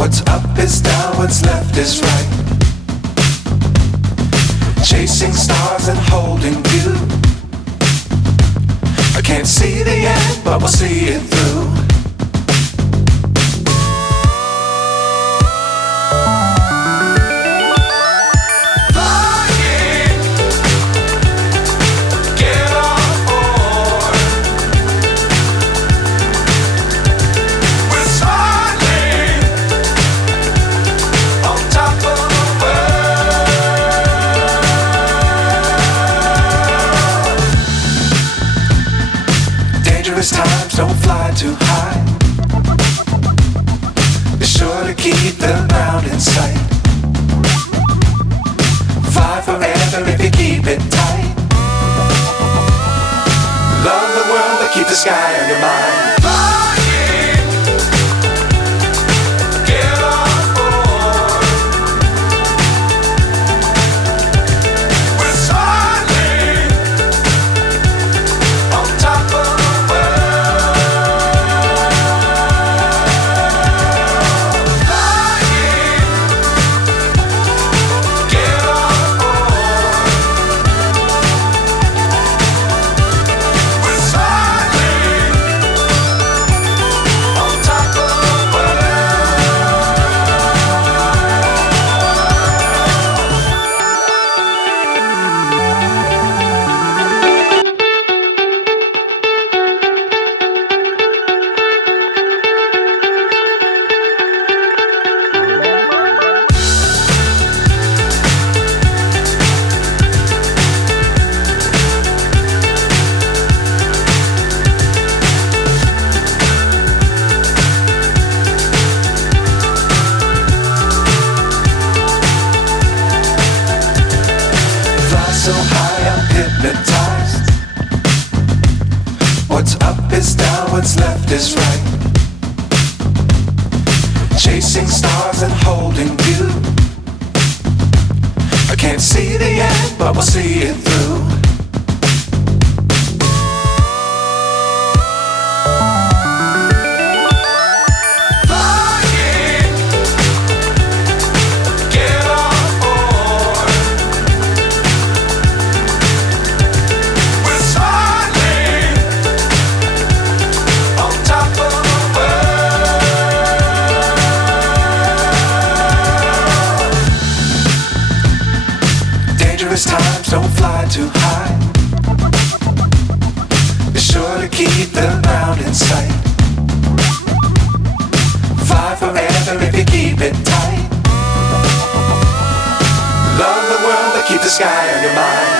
What's up is down, what's left is right. Chasing stars and holding you. I can't see the end, but we'll see it through. Times don't fly too high. Be sure to keep the ground in sight. Fly forever if you keep it tight. Love the world but keep the sky on your mind. So high I'm hypnotized. What's up is down, what's left is right. Chasing stars and holding you. I can't see the end, but we'll see it through. Times don't fly too high. Be sure to keep the ground in sight. Fly forever if you keep it tight. Love the world but keep the sky on your mind.